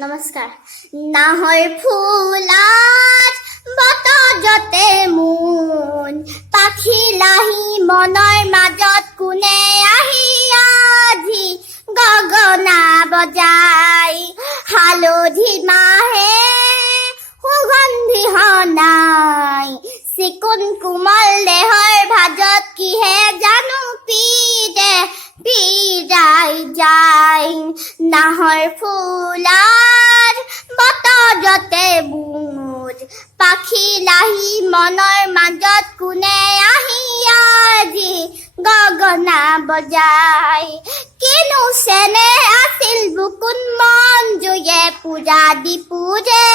নমস্কাৰ। নাহৰ ফুলাত বতৰতে মোন পাখি লাহি মনৰ মাজত কোনে আহি আজি গগনা বজাই হালধি মাহে সুগন্ধি হনাই চিকুণ কোমল দেহৰ ভাজত কিহে জানো পিৰাই যায় নাহৰ ফুলাৰ বতৰতে বুজ পাখি লাহি মনৰ মাজত কোনে আহি আজি গগনা বজাই কিনো চেনে আছিল বুকুন মন জুয়ে পূজা দি পূজে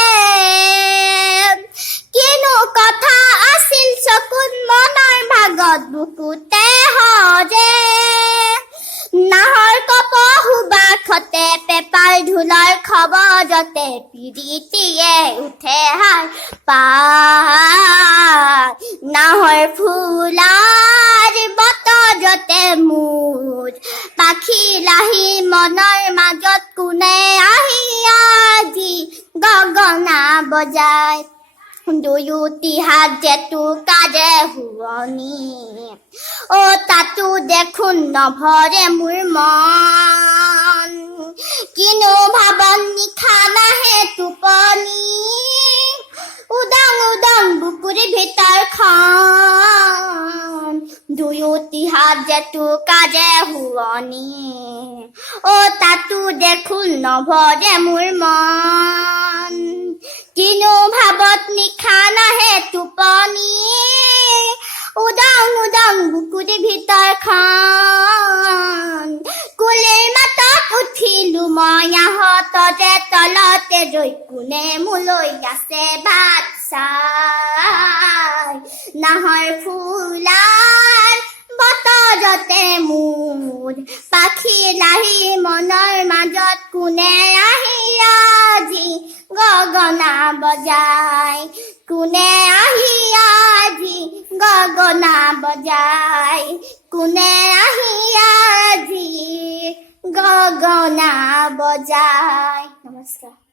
কিনো কথা আছিল চকুন মনৰ ভাগত বুকুতে সজে নাহৰ কপহু বাখতে পেপাৰ ঢোলৰ খবৰতে পিৰিতিয়ে উঠে হাই পাই নাহৰ ফুলাৰ বতৰতে মুঠ পাখি লাহি মনৰ মাজত কোনে আহি আজি গগনা বজাই দুয়োটি হাত জেতুকাৰে শুৱনি তাতো দেখোন নভৰে মোৰ মন কিনো ভাবন নিশা নাহে টোপনি উদং উদং বুকুৰ ভিতৰখন দুয়োটি হাত জেতুকাৰে শুৱনি তাতো দেখোন নভৰে মোৰ মন কিনো ভাবত নিশা নাহে টোপনি উদং উদং বুকুৰ ভিতৰখন কুলিৰ মাতত উঠিলো মই আহততে তলতে ৰৈ কোনে মোলৈ আছে ভাত চাই নাহৰ ফুলাৰ বতৰতে মোৰ পাখি লাহি মনৰ মাজত কোনে আহি আজি গগনা বজাই কোনে আহি আজি গগনা বজাই কোনে আহি আজি গগনা বজাই নমস্কাৰ।